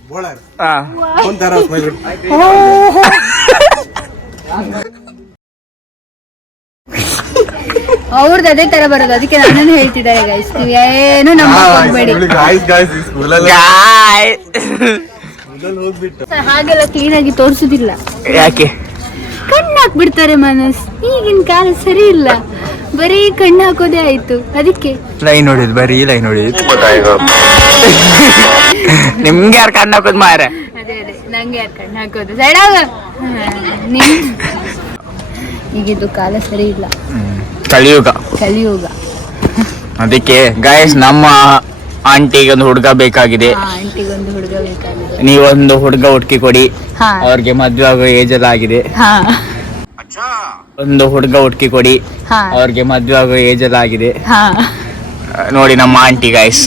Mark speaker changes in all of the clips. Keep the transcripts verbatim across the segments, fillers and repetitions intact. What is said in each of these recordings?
Speaker 1: ಅವ್ರದ್ದು ಅದೇ ತರ ಬರೋದು, ಅದಕ್ಕೆ ನನ್ನನ್ನು ಹೇಳ್ತಿದ್ದಾರೆ ಗೈಸ್, ನೀವು ಏನು ನಂಬಕ್ ಹೋಗ್ಬೇಡಿ. ಹಾಗೆಲ್ಲ ಕ್ಲೀನ್ ಆಗಿ ತೋರಿಸುದಿಲ್ಲ.
Speaker 2: ಯಾಕೆ?
Speaker 1: ಕಣ್ಣು ಹಾಕ್ಬಿಡ್ತಾರೆ ಮನಸ್. ಈಗಿನ ಕಾಲ ಸರಿ ಇಲ್ಲ, ಬರೀ ಕಣ್ಣು ಹಾಕೋದೇ ಆಯ್ತು. ಅದಕ್ಕೆ
Speaker 2: ಲೈನ್ ನೋಡಿದ್, ಬರೀ ಲೈನ್ ನೋಡಿದ್. ನಿಮ್ಗೆ ಯಾರು ಕಣ್ಣು ಹಾಕೋದು ಮಾರ?
Speaker 1: ಅದೇ ಅದೇ ನಂಗೆ ಯಾರು ಕಣ್ಣು ಹಾಕೋದು? ಸೈಡಾಗ ಈಗಿದ್ದು ಕಾಲ ಸರಿ ಇಲ್ಲ,
Speaker 2: ಕಲಿಯುಗ
Speaker 1: ಕಲಿಯುಗ.
Speaker 2: ಅದಕ್ಕೆ ಗೈಸ್, ನಮ್ಮ ಆಂಟಿಗೆ ಒಂದು ಹುಡುಗ ಬೇಕಾಗಿದೆ.
Speaker 1: ಆಂಟಿಗೊಂದು ಹುಡುಗ ಬೇಕಾಗಿದೆ.
Speaker 2: ನೀವೊಂದು ಹುಡುಗ ಹುಡುಕಿ ಕೊಡಿ. ಅವ್ರಿಗೆ ಮದ್ವೆ ಆಗೋ ಏಜ್ ಎಲ್ಲ ಆಗಿದೆ. ಒಂದು ಹುಡುಗ ಹುಡುಕಿ ಕೊಡಿ. ಅವ್ರಿಗೆ ಮದ್ವೆ ಆಗೋ ಏಜ್ ಎಲ್ಲ ಆಗಿದೆ. ನೋಡಿ ನಮ್ಮ ಆಂಟಿ ಗೈಸ್.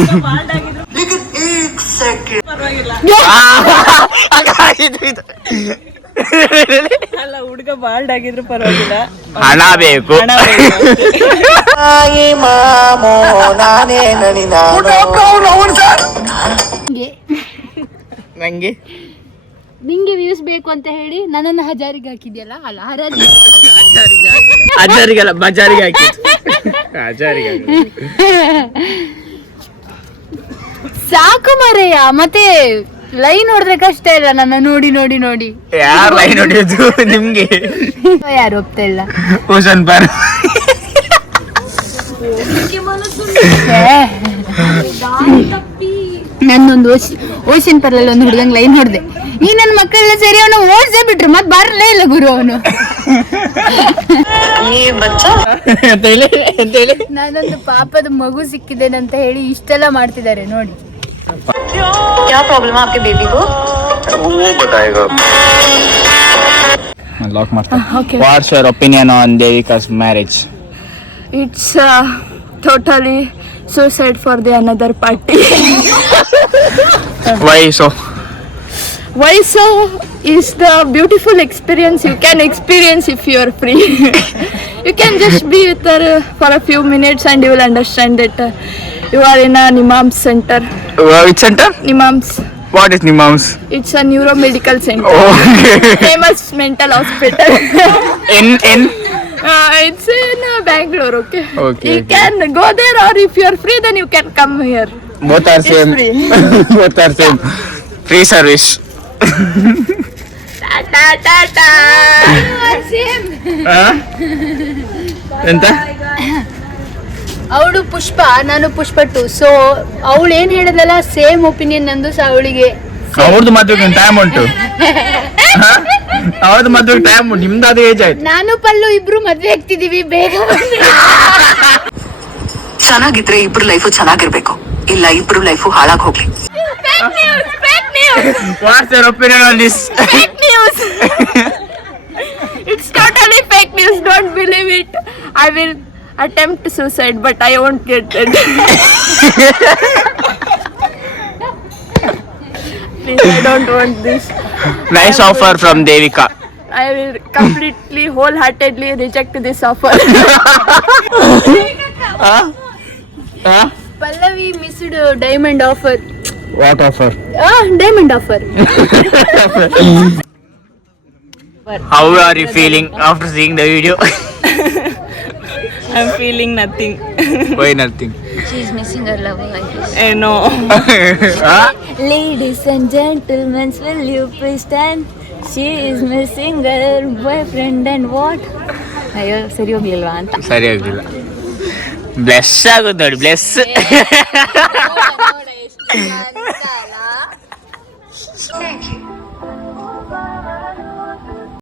Speaker 3: ಅಲ್ಲ, ಹುಡುಗ ಬಾಲ್ಡ್ ಆಗಿದ್ರು ಪರವಾಗಿಲ್ಲ,
Speaker 2: ಹಣ ಬೇಕು. ನಂಗೆ
Speaker 1: ನಿಂಗೆ ವ್ಯೂಸ್ ಬೇಕು ಅಂತ ಹೇಳಿ ನನ್ನನ್ನು ಹಜಾರಿಗೆ ಹಾಕಿದ್ಯಲ್ಲ, ಅಲ್ಲ ಹರಾಜಿ
Speaker 2: ಹಜಾರಿಗಲ್ಲ ಬಜಾರಿಗೆ ಹಾಕಿ. ಹಜಾರಿಗೆ
Speaker 1: ಸಾಕು ಮರೆಯ. ಮತ್ತೆ ಲೈನ್ ನೋಡಿದ್ರೆ ಕಷ್ಟ ಇಲ್ಲ, ನನ್ನ ನೋಡಿ ನೋಡಿ ನೋಡಿ.
Speaker 2: ಯಾರು ಲೈನ್ ನೋಡಿದ್ದು ನಿಮ್ಗೆ?
Speaker 1: ಯಾರು ಒಪ್ತಾ ಇಲ್ಲ.
Speaker 2: ಓಷನ್ ಪಾರ್
Speaker 1: ನನ್ನೊಂದು ಓಷನ್ ಪರ್ಲಲ್ಲಿ ಒಂದು ಹುಡುಗಂಗ್ ಲೈನ್ ಹೊಡೆದೆ. ಈ ನನ್ನ ಮಕ್ಕಳೆಲ್ಲ ಸೇರಿ ಅವನು ಓಡ್ಸೇ ಬಿಟ್ರು, ಮತ್ ಬರಲೇ ಇಲ್ಲ ಗುರು ಅವನು. ನಾನೊಂದು ಪಾಪದ ಮಗು ಸಿಕ್ಕಿದ್ದೇನಂತ ಹೇಳಿ ಇಷ್ಟೆಲ್ಲ ಮಾಡ್ತಿದ್ದಾರೆ ನೋಡಿ.
Speaker 4: क्या प्रॉब्लम है आपके बेबी को?
Speaker 5: वो बताएगा.
Speaker 2: Lock ಮಾಡ್ತಾ. What's your opinion on Devika's marriage?
Speaker 3: It's uh, totally suicide for the another party.
Speaker 2: Why so?
Speaker 3: Why so is the beautiful experience you can experience if you are free. You can just be with her uh, for a few minutes and you will understand that uh, you are in a Nimams center.
Speaker 2: Uh, which center?
Speaker 3: Nimams.
Speaker 2: What is Nimams?
Speaker 3: It's a neuromedical center.
Speaker 2: Oh, okay.
Speaker 3: Famous mental hospital.
Speaker 2: in in
Speaker 3: uh, it's in uh, Bangalore. Okay.
Speaker 2: Okay,
Speaker 3: You
Speaker 2: okay.
Speaker 3: can go there, or if you are free, then you can come here.
Speaker 2: both are
Speaker 3: It's
Speaker 2: same.
Speaker 3: free.
Speaker 2: Both are same. Free service.
Speaker 3: Ta ta ta ta.
Speaker 2: Huh? ಎಂತ?
Speaker 1: ಅವಳು ಪುಷ್ಪ, ನಾನು ಪುಷ್ಪ to. So ಅವಳು ಏನ್ ಹೇಳಿದ್ಲಲ್ಲ, same opinion ನಂದು ಸಹ ಅವಳಿಗೆ.
Speaker 2: ಅವ್ರದ್ದು ಮದ್ವೆಗೆ ಟೈಮ್ ಉಂಟು. ಅವ್ರದ್ದು ಮದ್ವೆಗೆ ಟೈಮ್ ಉಂಟು, ನಿಮ್ದು ಅದು ಏಜ್ ಆಯ್ತು.
Speaker 1: ನಾನು ಪಲ್ಲು ಇಬ್ರು ಮದ್ವೆ ಆಗ್ತಿದೀವಿ, ಬೇಗ
Speaker 4: ಚೆನ್ನಾಗಿದ್ರೆ ಇಬ್ರು ಲೈಫು ಚೆನ್ನಾಗಿರ್ಬೇಕು, ಇಲ್ಲ ಇಬ್ರು ಲೈಫು ಹಾಳಾಗ್ ಹೋಗ್ಲಿ.
Speaker 2: What's your opinion on this?
Speaker 3: Fake news. It's totally fake news. Don't believe it. I will attempt suicide, but I won't get it. Please, I don't want this.
Speaker 2: Nice offer from Devika.
Speaker 3: I will completely, wholeheartedly reject this offer.
Speaker 2: Huh? Huh?
Speaker 1: Pallavi missed diamond offer.
Speaker 2: What offer?
Speaker 1: Diamond offer.
Speaker 2: How are you feeling after seeing the video?
Speaker 3: I'm feeling nothing.
Speaker 2: Why nothing?
Speaker 1: She is missing her lover, I guess.
Speaker 3: I know.
Speaker 2: Huh?
Speaker 1: Ladies and gentlemen, will you please stand? She is missing her boyfriend and what? ಅಯ್ಯೋ ಸರಿ ಹೋಗ್ಲಿಲ್ವಾ ಅಂತ.
Speaker 2: ಸರಿ ಹೋಗಿಲ್ಲ. Bless ಆಗೋದು ನೋಡಿ, bless.
Speaker 4: Thank you.